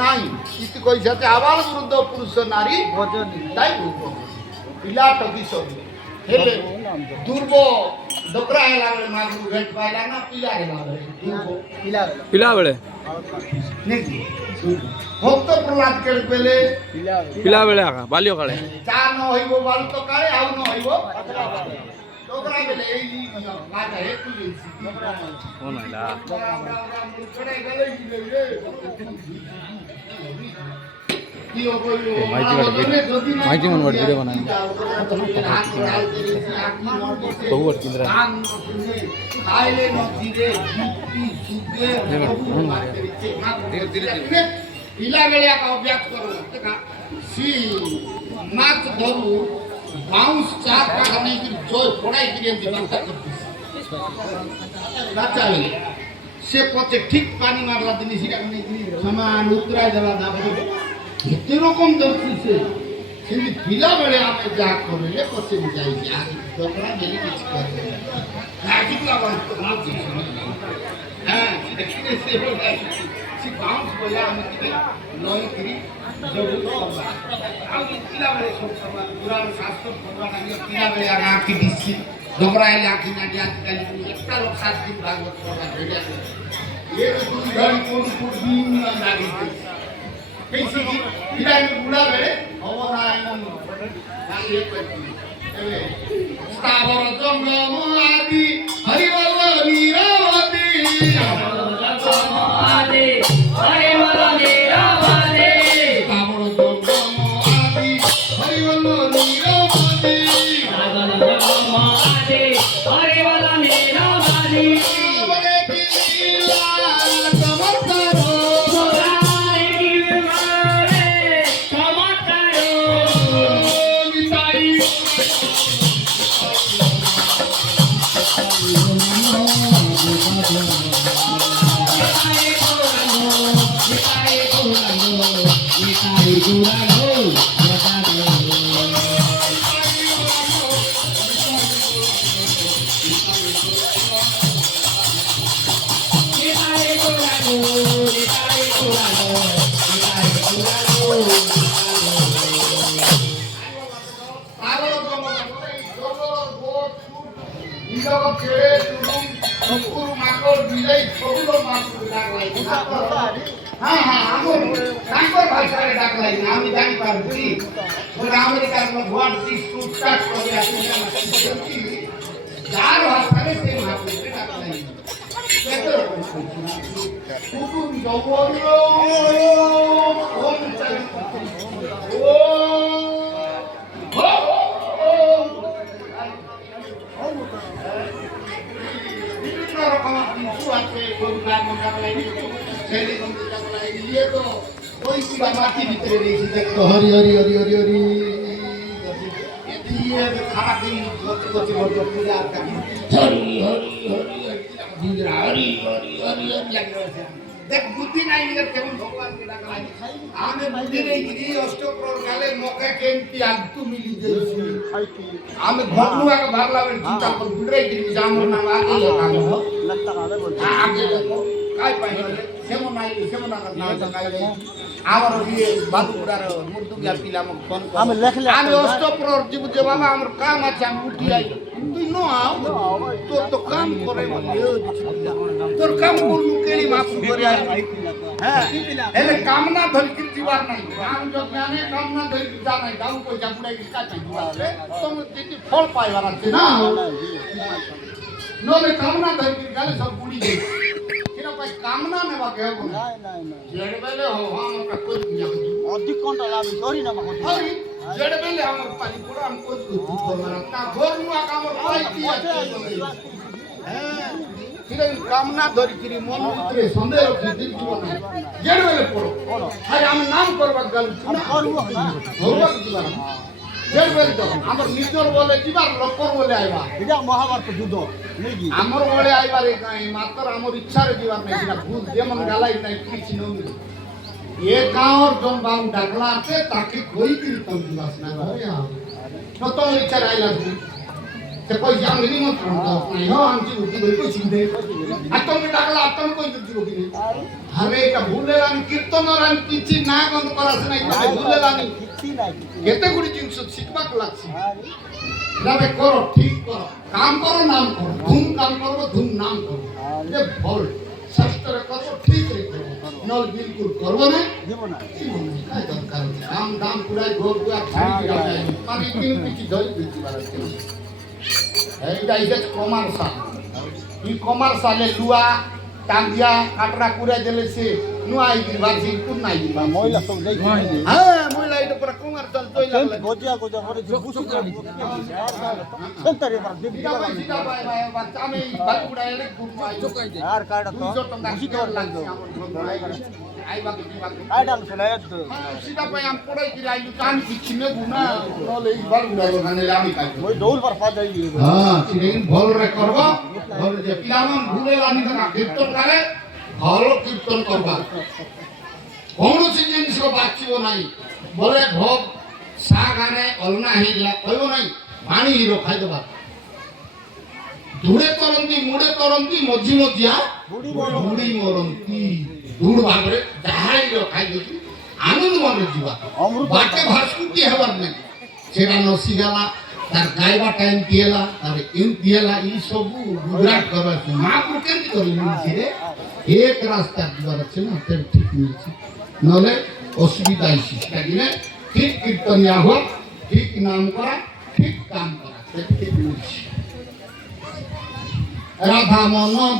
নাই ইতি কইছাতে আবার বৃদ্ধ পুরুষ নারী তাই পিলা টকি সব হেলে দুর্ব ডোকরা হেলা বেলে মাগু ভেট পাইলা না পিলা হেলা বেলে দুর্ব পিলা বেলে নেকি ভক্ত প্রহ্লাদ কে বেলে পিলা বেলে আকা বালিও কালে চা ন হইব বাল তো কালে আউ ন হইব ডোকরা বেলে এই লাগা হে তুই ও নাইলা माहिती म्हणून व्हिडिओ बनाय तो वर केंद्र खायले नथी रे धीरे धीरे पिला गळ्या का अभ्यास करू का सी नाच धरू बाउंस चार का नहीं कि जोय पढ़ाई की एमती बात करती नाचावे से पचे ठीक पानी मारला दिनी सिरा नहीं समान उतराय देला दाबो এতে রকম দর্শিছে সেই পিলা বেড়ে আমি যা করলে পছে যাই আর তোমরা গেলি কিছু করে রাজিকলা বলতো না হ্যাঁ দেখতে সে বলে সে বাউন্স বলে আমি কি নয় করি জবু করবা আমি পিলা বেড়ে সব সময় পুরানো শাস্ত্র পড়া আমি পিলা বেড়ে আর আঁকি দিচ্ছি তোমরা এলে আঁকি না দিয়ে আজকাল একটা লোক 7 দিন ভাগবত পড়া হয়ে যাবে এর দুই ঘড়ি কোন দিন লাগিয়ে कैसी इधर बुढ़ा बेड़े अवनायन नाले पति स्थावर जंगम आदि हरिवल नीरावती स्थावर जंगम आदि हरिवल नीरावती स्थावर जंगम आदि हरिवल नीरावती स्थावर जंगम आदि हरिवल नीरावती बड़े लीला चमत्कार हाँ हाँ आमर कांकर भाषा रे डाक लाई आमी जानी पारती और अमेरिका में भुआन 30 फुट स्टार्ट कर दिया चार भाषा रे सेम हाथ में डाक लाई केतो कुकु जवरो ओम चल ओ বিভিন্ন রকম কিছু আছে গরুরা মোটা লাই ছেলে বন্ধু লাই ये तो कोई पूरा माटी भीतर रही देखो हरि हरि हरि हरि हरि ये खाना दिन गोची गोची बोल पूजा का हरि हरि हरि हरि हरि हरि लग रहा है देख बुद्धि नहीं निकल केवल भगवान के डाक लाई आमे बुद्धि नहीं गिरी अष्टप्रहर काले मौका केंती आगतु मिली जैसी आमे भगनुआ का भागला में चिंता कर बुडरे गिरी जामर नाम आगे लगता काले बोल आगे लगो काय पाहिजे सेमो नाही सेमो ना करना काय आवर ये बादुपुरार मुर्दुगिया पिला म फोन कर आमे लेखले आमे अष्टप्रहर जीव जे बाबा हमर काम আছে আমি উঠি আই তুই নো আও তোর তো কাম করে বলে তোর কাম করলু কেলি মাফ করে আই হ্যাঁ এলে কাম না ধরি কি দিবার নাই কাম যজ্ঞানে কাম না ধরি যা নাই গাউ কই যা বুড়াই কি কাটাই দিবারে তুমি যদি ফল পাইবার আছে না নলে কাম না ধরি গেলে সব বুড়ি যাই কিনা পাই কাম না নেবা কে হবো না जेड बेले हो हम का कोई पूजा अधिक कोंटा लाभ सॉरी ना मको हरि जेड बेले हम पानी पूरा हम कोई मारा ता घर नुआ काम पाई की हां फिर कामना धरि किरी मन उतरे संदेह रखी दिल की बना जेड बेले पड़ो हाय हम नाम करबा गल हम करबो ना होबा जीवा जेड बेले तो हमर निजर बोले जीवार लोकर बोले आइबा इडा महाभारत युद्ध नहीं की हमर बोले आइबा रे काई मात्र हमर इच्छा रे जीवार नहीं ना भूल जेमन गालाई नहीं किछ न ये गाँव जोन बाबू डाकला आते ताकि कोई कीर्तन दिवस ना करे आ तो इच्छा राहिला ते कोई जाम निमंत्रण नहीं हो आमची होती कोई चिंते आता मी डाकला आता कोई दिवस की আরে এটা ভুলেলানি কীর্তনের আমি কিছু না গন্ধ করাস না এটা ভুলেলানি কেতে গুড়ি জিনিস শিখবাক লাগছে তবে করো ঠিক করো কাম করো নাম করো ধুম কাম করবো ধুম নাম করবো যে ভুল শাস্ত্রে করবো ঠিক রে করবো নল বিলকুল করবো না কাই দরকার কাম দাম পুরাই ঘর গুয়া খাড়ি গিরা যায় মানে কিনু কিছু ধরে দিচ্ছি বাড়াচ্ছে এইটা ইসে কমার্শাল ই কমার্শালে লুয়া টাঙ্গিয়া কাটরা কুড়াই দিলে সে নুয়াই দিবা সে কোন নাই দিবা মহিলা সব যাই হ্যাঁ মহিলা এটা পুরা কমার্শাল তৈ লাগলে গজিয়া গজিয়া করে যে বুসু করে সেন্টারে বার দিবি সিধা ভাই ভাই বাচ্চা আমি বাল কুড়াই এলে খুব পাই আর কাটা তো 200 টাকা বুসি করে করে লাগছে লাগবে আমার আইবা দিবা কাটা চলে একদম সিধা ভাই আম পড়াই কি আইলু কান কিছু নে গুনা নলে এই বাল কুড়াই ওখানে আমি খাই ওই দৌড় পার পা যাই হ্যাঁ সেদিন ভল রে করব ভল যে পিলামন ভুলে লানি না কীর্তন করে ভালো কীর্তন করবা কৌଣସି ଜିନିଷ ବାଛିବ ନାହିଁ ବୋଲେ ଭୋଗ ଶାଗାରେ ଅଲନା ହେଇଲା କହିବ ନାହିଁ ପାଣି ହିରୋ ଖାଇଦେବା ଧୂଳେ ତରନ୍ତି ମୁଡ଼େ ତରନ୍ତି ମଝି ମଝିଆ ବୁଡ଼ି ମରନ୍ତି ଧୂଳ ଭାବରେ ଯାହା ହିରୋ ଖାଇଦେଇକି ଆନନ୍ଦ ମନରେ ଯିବା ବାଟେ ଭାସ୍କୁଟି ହେବାର ନାହିଁ ସେଟା ନସିଗଲା ତାର ଗାଇବା ଟାଇମ୍ ଦିଏଲା ତାର ଏମିତି ହେଲା ଏଇ ସବୁ ଗୁଜରାଟ କରିବା ଅଛି ମହାପୁରୁ କେମିତି କରିବେ ମିଳିଛିରେ ଏକ ରାସ୍ତା ଯିବାର ଅଛି ନା ତେବେ ଠିକ ମିଳିଛି ନହେଲେ ଅସୁବିଧା ହେଇଛି ସେଟା କିনে ଠିକ କୀର୍ତ୍ତନିଆ ହୁଅ ଠିକ ନାମ କରା ଠିକ କାମ କରା ସେ ଠିକ ମିଳିଛି ରାଧା ମନ